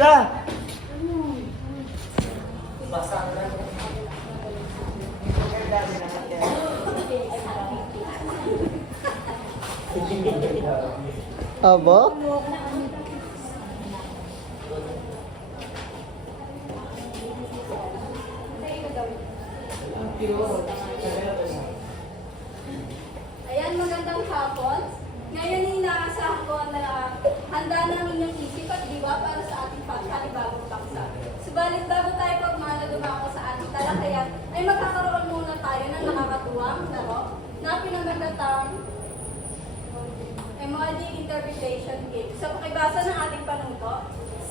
Yeah. Aba? Ayan, magandang hapon. Ngayon ay inaasahan ko na handa namin yung isip at diwa para sa ating panibagong paksa. Subalit bago tayo pagmana dumako sa ating talakayan, ay magkakaroon muna tayo ng nakakatuwang laro na pinamagatang MOD Interpretation Game. Sa pakibasa ng ating panuto,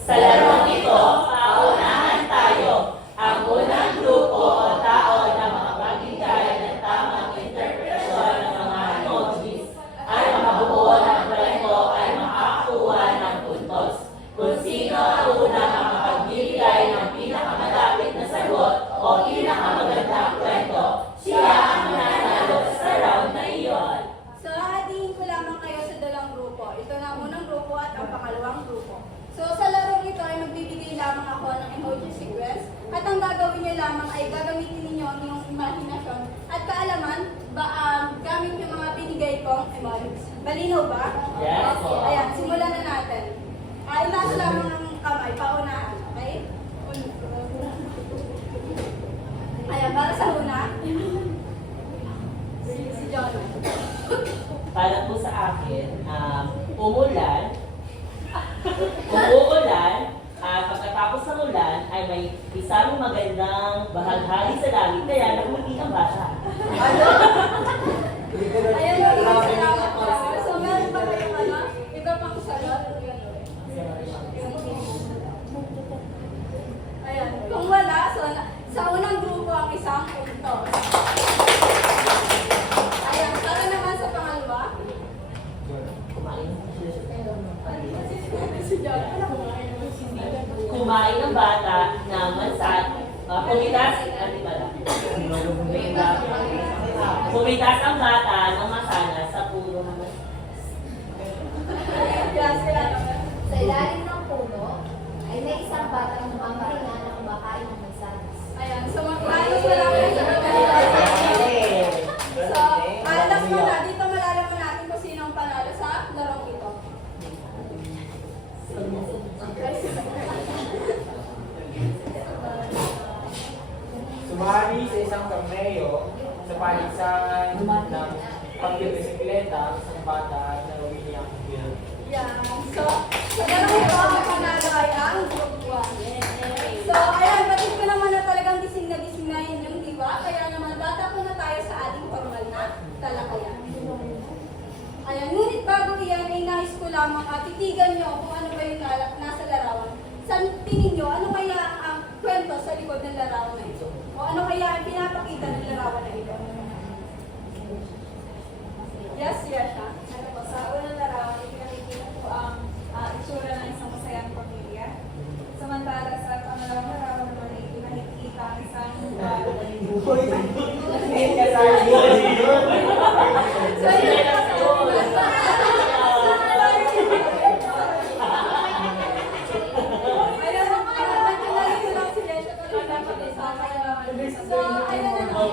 Sa larong ito, paunahan tayo. Ang unang grupo o tao na makapagbigay ng tamang interpretasyon ng mga emojis ay makabuo ng kwento ay makakuha ng puntos. Kung sino ang unang makapagbigay ng pinakamalapit na sagot o pinakamagandang kwento, siya ang nanalo sa round na iyon. so hahatiin ko lamang kayo sa dalawang grupo. Ito na ang unang grupo at ang pangalawang grupo. So sa larong ito ay magbibigay lamang ako ng emoji sequence at ang gagawin niyo lamang ay gagamitin ninyo ang inyong imahinasyon at kaalaman gamit yung mga binigay kong emojis. Malinaw ba? Yes. Okay, ayan, simulan na natin. Itaas lamang ng kamay, paunahan, okay? Ayan, para sa una, si John. Para po sa akin, umuulan, at pagkatapos ng ulan ay may isang magandang bahaghari sa langit, kaya nakuti ang bata. Ayan, maraming salamat po. So, meron ba kayong iba pang sagot? Ayan, kung wala, so, sa unang grupo ang isang punto. Ayan, para naman sa pangalawa. Si John. Kumain ng bata ng mansat, pumitas ang bata ng masana sa puno ng Yes, sila naman. Sa ilalim ng puno ay may isang batang namamahinga na kumakain ng mansanas. Ayan, so mag-alas wala kayo sa pagkakas. So, alas mo na, dito malalaman natin kung sino ang panalo sa larong ito. Sumali sa isang torneo sa palisan ng pagbibisikleta sa isang bata na William Hill. Yan. So, sa larong ito, ang panalo ay ang group 1. So, ayan, batid ko naman na talagang gising na yung diwa. Kaya naman, bata ko na tayo sa ating formal na talakayan. Ayan, ngunit bago iyan, ay nais ko lamang at titigan nyo kung ano ba yung nasa larawan. Sa tingin nyo, ano kaya ang kwento sa likod ng larawan na ito? O ano kaya ang pinapakita ng larawan na ito? Yes, Yasha. Ano po, sa unang larawan, ipinakikita po ang itsura ng isang masayang pamilya. Samantala sa pangalawang larawan naman, ipinakikita ang isang So, yun ang So, ayan na.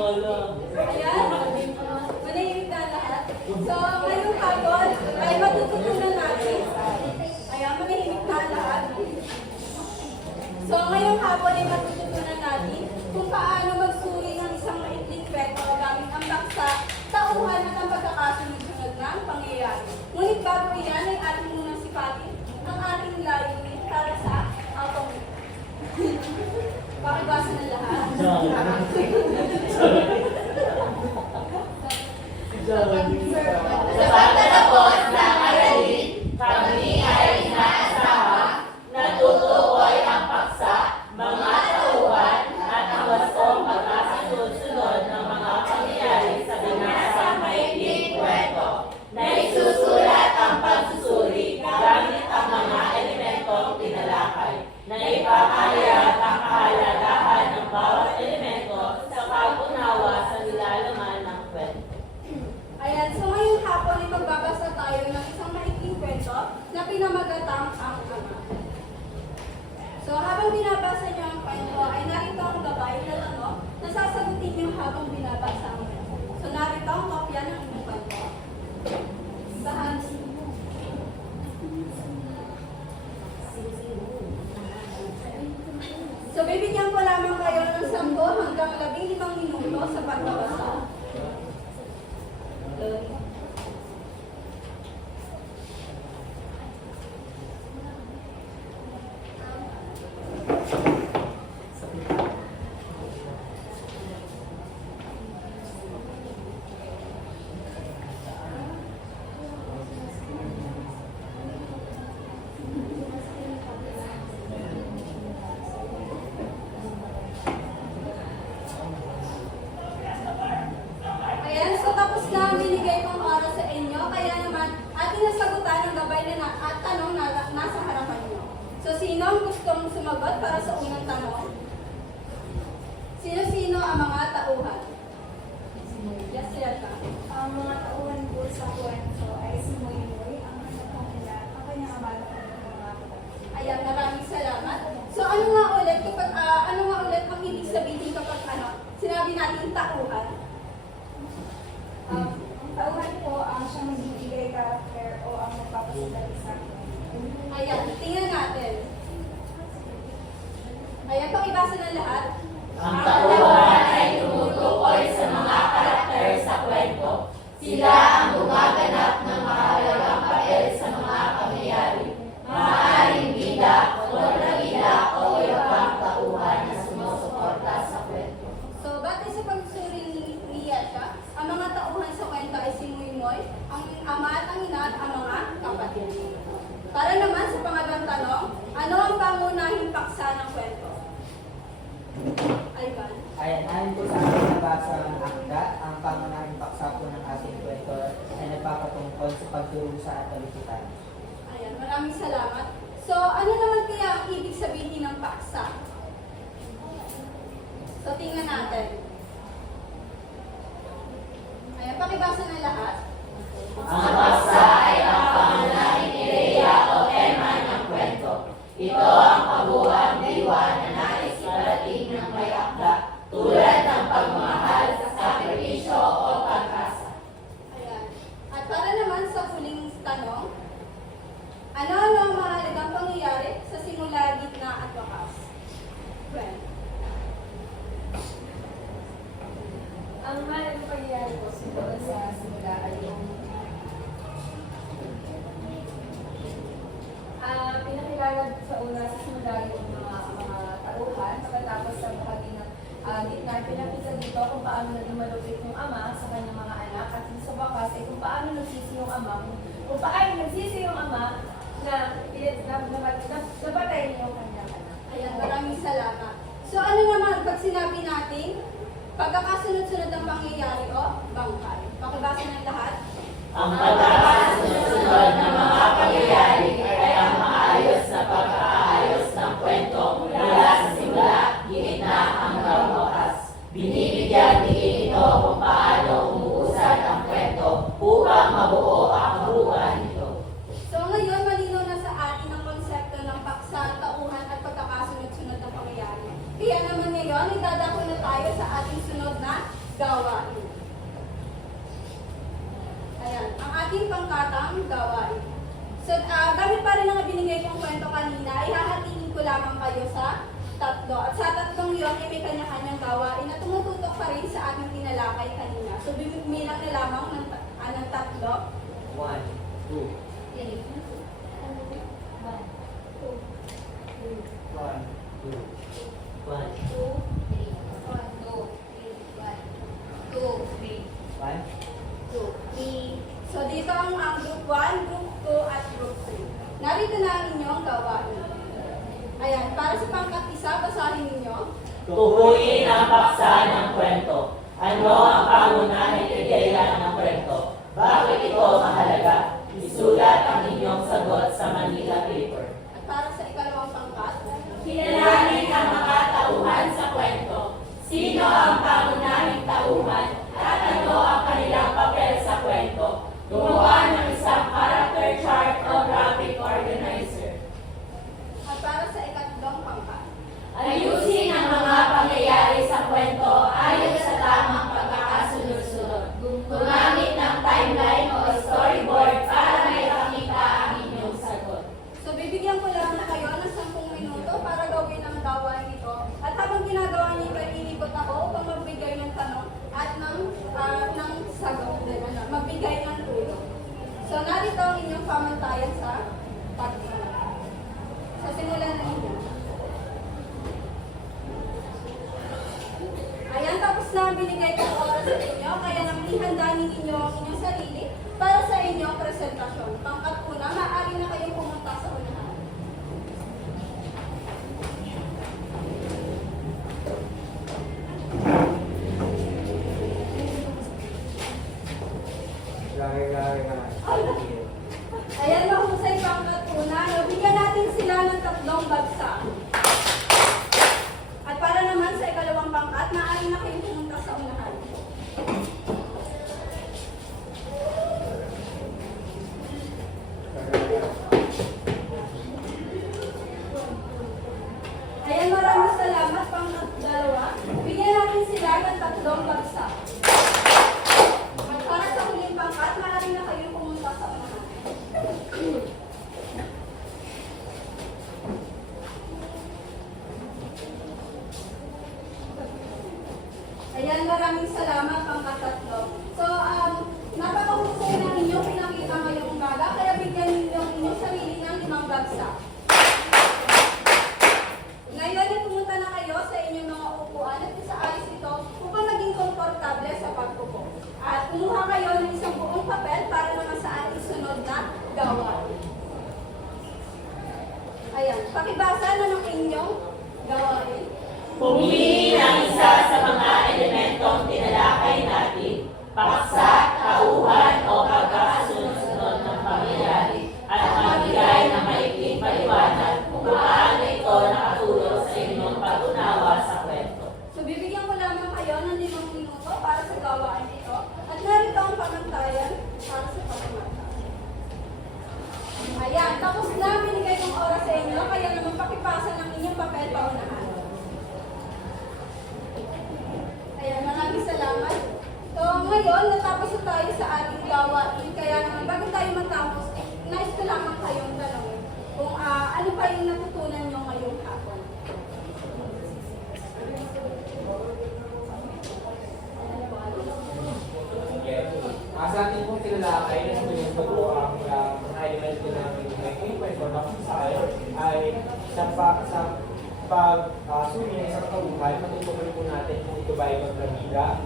Ayan. Manahimik na lahat. So, ngayong hapon ay matututunan natin. Ayan, manahimik na lahat. So, ngayong hapon ay matututunan natin kung paano magsuri ng isang maikling kwento gamit ang baksa, tauhan at ang pagkakasunod-sunod ng pangyayari. Ngunit bago iyan ay ating munang sipatin ang ating layunin para sa outcome. Pakibasa na lahat. Sa pagtatapos ng aralin, kami ay inaasahan na tutukoy ang paksa, mga tauhan, at ang wastong pagkasunod-sunod ng mga pangyayari sa binasang maikling So, bibigyan ko lamang kayo ng 10 hanggang 15 minuto sa pagbabasa. Ayan, so tapos na ang binigay kong oras sa inyo. Kaya naman, ating nasagutan ang gabay at tanong na nasa harapan nyo. So, sino ang gustong sumagot para sa unang tanong? Sino-sino ang mga tauhan? Yes, Yata. Ang mga tauhan po sa kwento ay si Moymoy, ang kanyang abala ko ng mga Ayan, maraming salamat. So, ano nga ulit ang ibig sabihin kapag sinabi natin tauhan? Ang tauhan po ang siyang magbibigay karakter o ang magpapasadali sa akin. Ayan, tingnan natin. Ayan, pakibasa ng lahat. Ang tauhan ay tumutukoy sa mga karakter sa kwento. Sila ang gumaganap ng mahalagang papel sa mga pangyayari. Maaaring bida, kontrabida o iba pang tauhan na sumusuporta sa kwento. So, batay sa pagsusuri ni Yasha, ang mga tauhan sa kwento ay si Moymoy, ang ama at ang ina at ang mga kapatid. Para naman sa pangalawang tanong, ano ang pangunahing paksa ng kwento? Ivan? Ayan, ayon po sa ating nabasa ng akda, ang pangunahing paksa po ng ating kwento ay nagpapatungkol sa pagturo sa kalusutan. Ayan, maraming salamat. So, ano naman kaya ang ibig sabihin ng paksa? So, tingnan natin. Ayan, pakibasa ng lahat. Ang paksa ay ang pangunahing ideya o tema ng kwento. Ito ang kabuuang diwa na nais iparating ng may akda tulad ng pagmamahal, sakripisyo o pag-asa. Ayan. At para naman sa huling tanong, ano ang mahalagang pangyayari sa simula, gitna at wakas? Well, Ang mahalagang pangyayari po siguro sa simula ay yung pinakilala sa una sa simula yung mga tauhan. Pagkatapos sa bahagi ng gitna, pinakita dito kung paano naging malupit yung ama sa kanyang mga anak. At sa wakas ay kung paano nagsisi yung ama, na napatay niya yung kanyang anak. ayan, maraming salamat. So ano naman, pag sinabi natin, pagkakasunod-sunod ng pangyayari o bangkay? Pakibasa ng lahat. Ang pagkakasunod-sunod ng mga pangyayari ay ang maayos na pagkaayos ng kwento mula sa simula, gitna hanggang wakas. Binibigyan din ito kung paano umuusad ang kwento upang mabuo ang buwan nito. So ngayon, malinaw na sa atin ang konsepto ng paksa, tauhan at pagkakasunod-sunod ng pangyayari. Kaya naman ngayon, idadako na tayo sa ating sunod na gawain. Ayan, ang ating pangkatang gawain. So, gamit pa rin ang binigay kong kwento kanina, ihahatiin ko lamang kayo sa tatlo. At sa tatlong yun, ay may kanya-kanyang gawain na tumututok pa rin sa ating tinalakay kanina. So, bibilang na lamang ng tatlo. 1, 2, 1, 2. So, dito ang group 1, group 2, at group 3. Narito na ang inyong gawain. Ayan, para sa pangkat-isa, basahin ninyo. Tukuyin ang paksa ng kwento. Ano ang pangunahing ideya ng kwento? Bakit ito mahalaga? Isulat ang inyong sagot sa Manila paper. At para sa ikalawang pangkat, Kilalanin ang mga tauhan sa kwento. Sino ang pangunahing tauhan at ano ang kanilang papel sa kwento? Gumawa ng isang character chart o graphic organizer. at para sa ikatlong pangkat. Ayusin ang mga pangyayari sa kwento ayon sa tamang pagkakasunod-sunod. Gumamit ng timeline o story So, narito ang inyong pamantayan sa pagsisimula. So, simulan na ninyo. Ayan, tapos na ang binigay kong oras sa inyo, kaya nang ihanda ninyo ang inyong sarili para sa inyong presentasyon. Pangkat una, maaari na kayong pumunta sa unahan. Ayan, mahusay pangkat una. Bigyan natin sila ng 3 bagsak. At para naman sa ikalawang pangkat, maaari na kayong pumunta sa unahan. Ayan, maraming salamat pangkat dalawa. Bigyan natin sila ng 3 bagsak. At para sa huling pangkat, maaari na kayong pumunta sa unahan. Ayan, maraming salamat pangkatatlo. So, napakahusay na inyong pinakita ngayong umaga, kaya bigyan ninyo ang inyong sarili ng 5 bagsak. Ngayon ay pumunta na kayo sa inyong mga upuan at isaayos ito upang maging komportable sa pagpupo. At kumuha kayo ng isang buong papel para naman sa ating sunod na gawain. Ayan, pakibasa na ng inyong gawain. Pumili ng isa sa mga elementong tinalakay natin, paksa, tauhan o pagkakasunod-sunod ng pangyayari at magbigay ng maikling paliwanag kung paano ito nakatulong sa inyong pag-unawa sa kwento. So, bibigyan ko lamang kayo ng 5 minuto para sa gawain ito at narito ang pamantayan para sa pagmata. Ayan, tapos na binigay kong oras sa inyo, kaya naman pakipasa ng inyong papel paunahan. Ayan, maraming salamat. So, ngayon, natapos na tayo sa ating gawain, kaya naman bago tayo matapos, nais ko lamang kayong tanongin kung ano pa yung natutunan nyo ngayong hapon. Sa ating pong tinalakay na sumunod po ang mga element ko namin ng information ay sa pag-sumi ng isang tauhan, matutukoy po natin kung ito ba ay magbida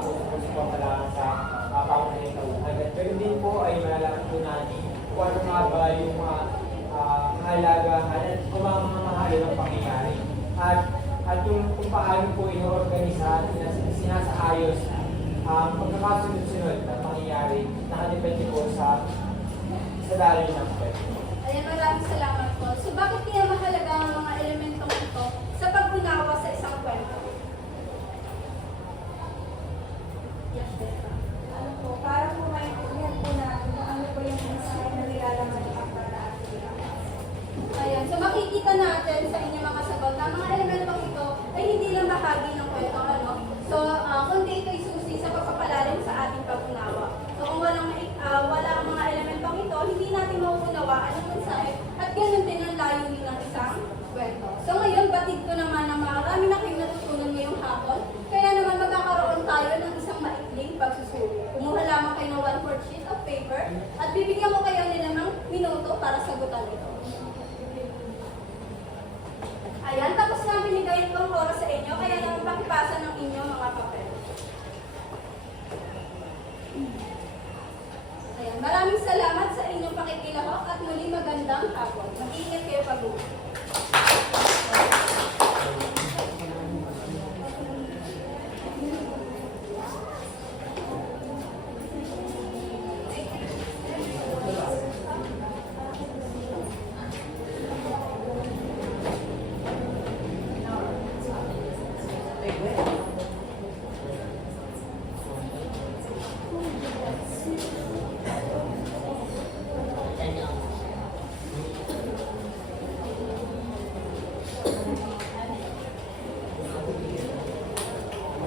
o kung sa pamalaan sa pangunan ng tauhan. At pero din po ay malalaman po natin kung ano nga ba yung mga kahalagahan at kung mga mahalo ng pangyayari. At yung kung paano po ino-organisa at sinasaayos ang pagkakasunod-sunod na pangyayari nakadepende po sa daloy ng kwento. Ayan, maraming salamat po. So, bakit kaya mahalaga ang mga elementong ito sa pag-unawa sa isang kwento? Yes, Becca. Ano po, para po maintindihan po natin kung ano po yung mensahe na nilalaman ng akta na ating ginagawa. Ayan, so makikita natin sa inyong mga sagot na mga elementong ito ay hindi lang bahagi ng kwento, ano? So, kundi ito'y susi sa pagpapalalim sa ating pag-unawa. So, kung wala ang mga elementong ito, hindi natin mauunawaan ang mensahe at ganun din ang layunin ng isang kwento. So, ngayon, batid ko naman na marami na kayong natutunan ngayong hapon, kaya naman magkakaroon tayo ng isang maikling pagsusuri. Kumuha lamang kayo ng 1/4 sheet of paper at bibigyan ko kayo nila ng minuto para sagutan ito. Ayan, tapos na binigay itong oras sa inyo, kaya naman pakipasa ng inyong mga papel. Ayan, maraming salamat sa inyong pakikilahok at muli magandang hapon. Mag-iingat kayo pag-uwi.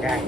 Okay.